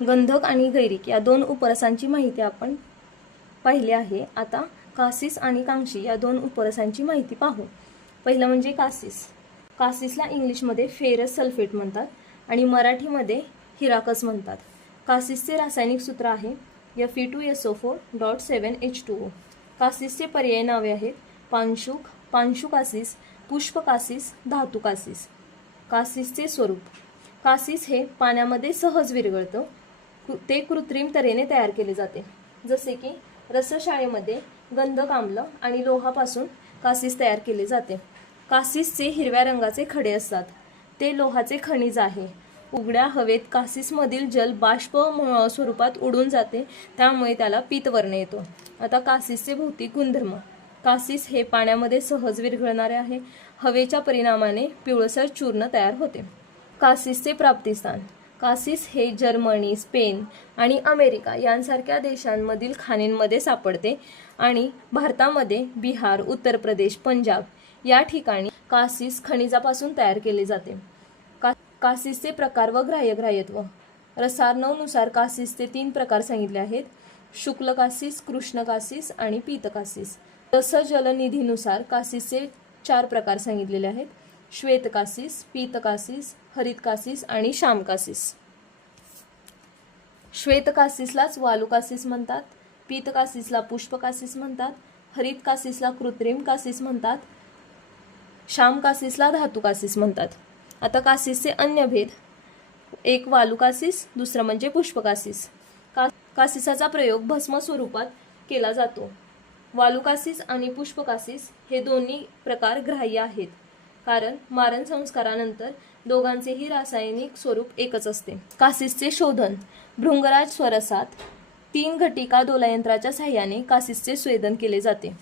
गंधक आणि गैरिक या दोन उपरसांची माहिती आपण पाहिली आहे. आता कासिस आणि कांशी या दोन उपरसांची माहिती पाहू. पहिलं म्हणजे कासिस. कासिसला इंग्लिशमध्ये फेरस सल्फेट म्हणतात आणि मराठीमध्ये हिराकस म्हणतात. कासिसचे रासायनिक सूत्र आहे Fe2SO4.7H2O. कासिसचे पर्याय नावे आहेत पांशुक, पांशुकासिस, पुष्पकासिस, धातुकासिस. कासिसचे स्वरूप. कासिस हे पाण्यामध्ये सहज विरघळतं. ते कृत्रिम तऱ्हेने तयार केले जाते. जसे की रसशाळेमध्ये गंधक आम्ल आणि लोहापासून कासिस तयार केले जाते. कासिसचे हिरव्या रंगाचे खडे असतात. ते लोहाचे खनिज आहे. उघड्या हवेत कासिसमधील जल बाष्प स्वरूपात उडून जाते, त्यामुळे त्याला पीतवर्ण येतो. आता कासिसचे भौतिक गुणधर्म. कासिस हे पाण्यामध्ये सहज विरघळणारे आहे. हवेच्या परिणामाने पिवळसर चूर्ण तयार होते. कासिसचे प्राप्तिस्थान. कासिस हे जर्मनी, स्पेन आणि अमेरिका यांसारख्या देशांमधील खाणींमध्ये सापडते आणि भारतामध्ये बिहार, उत्तर प्रदेश, पंजाब या ठिकाणी कासिस खनिजापासून तयार केले जाते. कासिसचे प्रकार व ग्राह्यत्व. रसार्णवनुसार कासिसचे 3 प्रकार सांगितले आहेत: शुक्ल कासिस, कृष्ण कासिस आणि पीत कासिस. रसजलनिधीनुसार कासिसचे 4 प्रकार सांगितलेले आहेत: श्वेत कासिस, पीत कासिस, हरित कासिस आणि श्याम कासिस. श्वेत कासिसलाच वालू कासिस म्हणतात, पीत कासिसला पुष्प कासिस म्हणतात, हरित कासिसला कृत्रिम कासिस म्हणतात, श्याम कासिसला धातू कासिस म्हणतात. आता कासिसचे अन्य भेद. एक वालू कासिस, दुसरं म्हणजे पुष्प कासिस. कासिसाचा प्रयोग भस्म स्वरूपात केला जातो. वालू कासिस आणि पुष्प कासिस हे दोन्ही प्रकार ग्राह्य आहेत, कारण मारण संस्कारानंतर दोघांचेही रासायनिक स्वरूप एकच असते. कासिसचे शोधन. भृंगराज स्वरसात 3 घटिका दोलायंत्राच्या साहाय्याने कासिसचे स्वेदन केले जाते.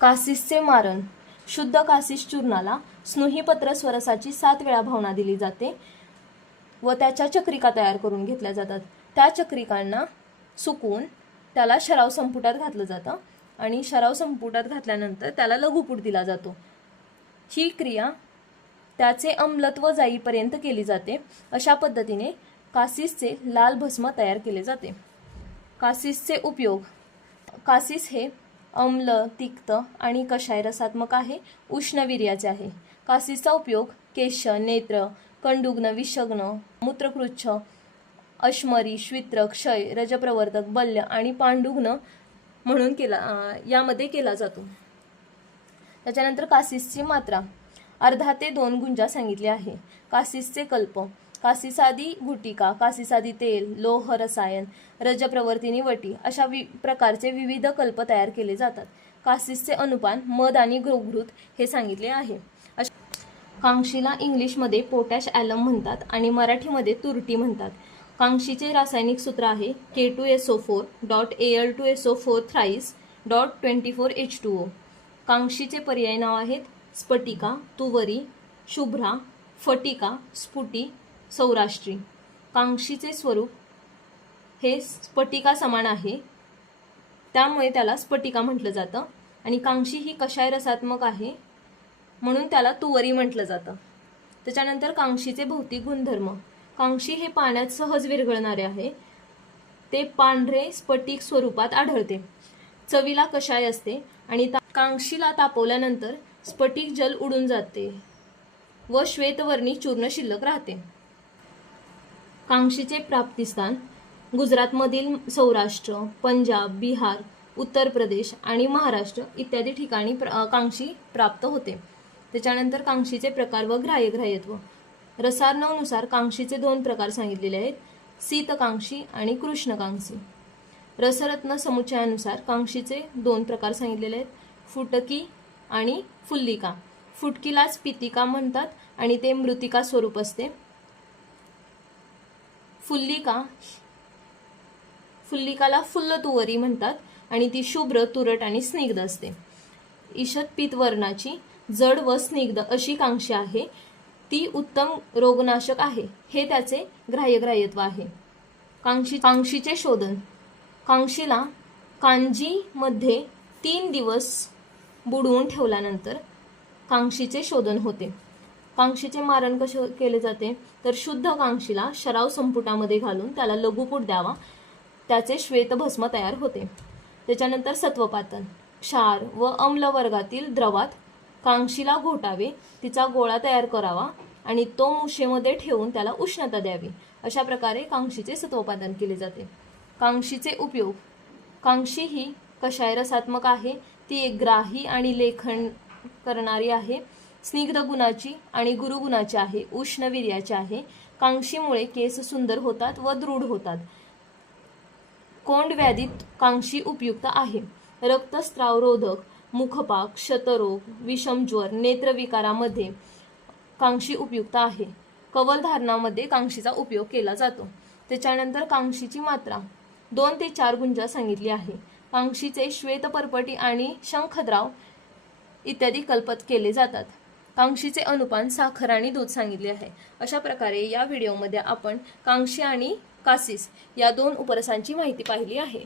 कासिसचे मारण. शुद्ध कासिस चूर्णाला स्नुहीपत्र स्वरसाची 7 वेळा भावना दिली जाते व त्याच्या चक्रिका तयार करून घेतल्या जातात. त्या चक्रिकांना सुकवून त्याला शराव संपुटात घातलं जातं आणि शराव संपुटात घातल्यानंतर त्याला लघुपूट दिला जातो. ही क्रिया त्याचे अम्लत्व जाईपर्यंत केली जाते. अशा पद्धतीने कासिसचे लाल भस्म तयार केले जाते. कासिसचे उपयोग. कासिस हे अम्ल, तिक्त आणि कषाय रसात्मक आहे. उष्णवीर्याचे आहे. कासिसचा उपयोग केश, नेत्र, कंडुग्न, विषग्न, मूत्रकृच्छ, अश्मरी, श्वित्र, क्षय, रजप्रवर्तक, बल्य आणि पांडुग्न म्हणून यामध्ये केला जातो. त्याच्यानंतर कासिसची मात्रा. अर्धा ते 2 गुंजा सांगितले आहे. कासिसचे कल्प. कासिसादी गुटिका, कासिसादी तेल, लोह रसायन, रजप्रवर्तिनी वटी अशा प्रकारचे विविध कल्प तयार केले जातात. कासिसचे अनुपान मध आणि गोघृत हे सांगितले आहे. कांशीला इंग्लिशमध्ये पोटॅश ॲलम म्हणतात आणि मराठीमध्ये तुरटी म्हणतात. कांशीचे रासायनिक सूत्र आहे K2SO4.Al2SO4 कांशीचे पर्याय नाव आहेत स्फटिका, तुवरी, शुभ्रा, फटिका, स्फुटी, सौराष्ट्री. कांशीचे स्वरूप हे स्फटिका समान आहे, त्यामुळे त्याला स्फटिका म्हटलं जातं आणि कांशी ही कषाय रसात्मक आहे म्हणून त्याला तुवरी म्हटलं जातं. त्याच्यानंतर कांशीचे भौतिक गुणधर्म. कांशी हे पाण्यात सहज विरघळणारे आहे. ते पांढरे स्फटिक स्वरूपात आढळते. चवीला कषाय असते आणि कांशीला तापवल्यानंतर स्फटिक जल उडून जाते व श्वेतवर्णी चूर्ण शिल्लक राहते. कांशीचे प्राप्तिस्थान. गुजरातमधील सौराष्ट्र, पंजाब, बिहार, उत्तर प्रदेश आणि महाराष्ट्र इत्यादी ठिकाणी कांशी प्राप्त होते. त्याच्यानंतर कांशीचे प्रकार व ग्राह्यत्व. रसार्णवनुसार कांशीचे 2 प्रकार सांगितलेले आहेत: शीतकांशी आणि कृष्णकांशी. रसरत्न समुच्चयानुसार कांशीचे 2 प्रकार सांगितलेले आहेत: फुटकी आणि फुल्लिका. फुटकीलाच पितिका म्हणतात आणि ते मृतिका स्वरूप असते. फुल्लिकाला फुल्ल तुवरी म्हणतात आणि ती शुभ्र, तुरट आणि स्निग्ध असते. ईषत पीतवर्णाची, जड व स्निग्ध अशी कांशी आहे. ती उत्तम रोगनाशक आहे. हे त्याचे ग्राह्यत्व आहे. कांशीचे शोधन. कांशीला कांजीमध्ये 3 दिवस बुडवून ठेवल्यानंतर कांशीचे शोधन होते. कांशीचे मारण कसे केले जाते तर शुद्ध कांशीला शराव संपुटामध्ये घालून त्याला लघुपूट द्यावा, त्याचे श्वेतभस्म तयार होते. त्याच्यानंतर सत्वपातन, क्षार व अम्ल वर्गातील द्रवात कांशीला घोटावे, तिचा गोळा तयार करावा आणि तो मुशेमध्ये ठेवून त्याला उष्णता द्यावी. अशा प्रकारे कांशीचे सत्वपातन केले जाते. कांशीचे उपयोग. कांशी ही कषाय रसात्मक आहे, ती एक ग्राही आणि लेखन करणारी आहे, स्निग्ध गुणाची आणि गुरुगुणाची आहे, उष्णवीर्याची आहे. कांशीमुळे केस सुंदर होतात व दृढ होतात. कोंड व्याधीत कांशी उपयुक्त आहे. रक्तस्रावरोधक, मुखपाक, क्षतरोग, विषमज्वर, नेत्रविकारामध्ये कांशी उपयुक्त आहे. कवलधारणामध्ये कांशीचा उपयोग केला जातो. त्याच्यानंतर कांशीची मात्रा 2 ते 4 गुंजा सांगितली आहे. कांशीचे श्वेतपर्पटी आणि शंखद्राव इत्यादी कल्पत केले जातात. कांशीचे अनुपान साखर आणि दूध सांगितले आहे. अशा प्रकारे या व्हिडिओमध्ये आपण कांशी आणि कासिस या 2 उपरसांची माहिती पाहिली आहे.